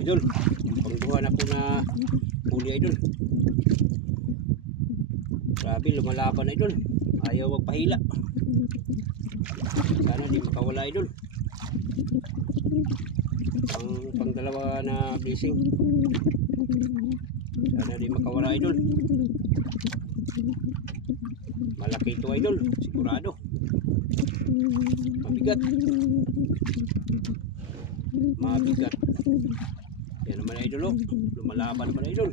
Idol, pangduhan ako na huli idol. Grabe, lumalaban idol. Ayaw magpahila. Sana di makawala idol. Pang dalawa na blessing. Sana di makawala idol. Malaki ito idol, sigurado. Mabigat. Mabigat. Yan naman idol, oh. Lumalaban naman idol.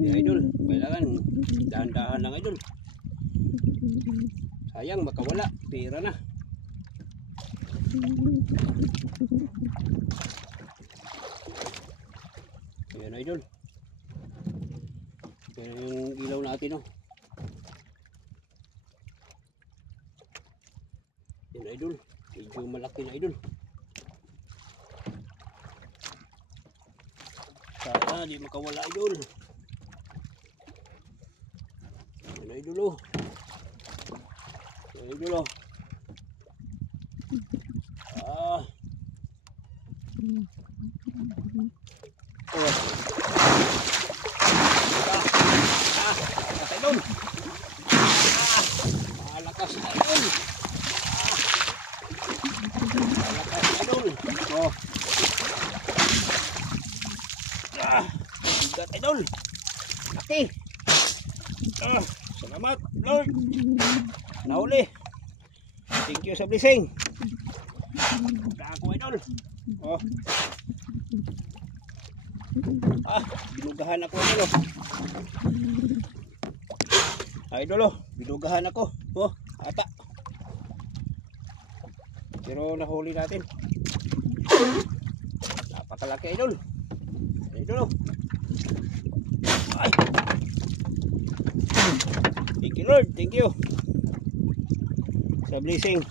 Yan idol, kailangan dahan-dahan lang idol. Sayang makawala, pira na. Yan idol. Yan yung ilaw natin, oh. Yan idol, medyo malaki na idol. Sana di makawala idol. Yan idol, oh. Yan idol, oh. Oh. Malakas idol. Malakas idol. Malakas idol. Oh. Bigat idol. Laki. Salamat Lord. Nahuli. Thank you sa blessing. Dako idol. Oh. Binugahan ako idol. Idol, oh, binugahan ako. Oh, ata. Pero nahuli natin. Napakalaki idol. Idol, oh. Ay. Thank you Lord, thank you sa blessing.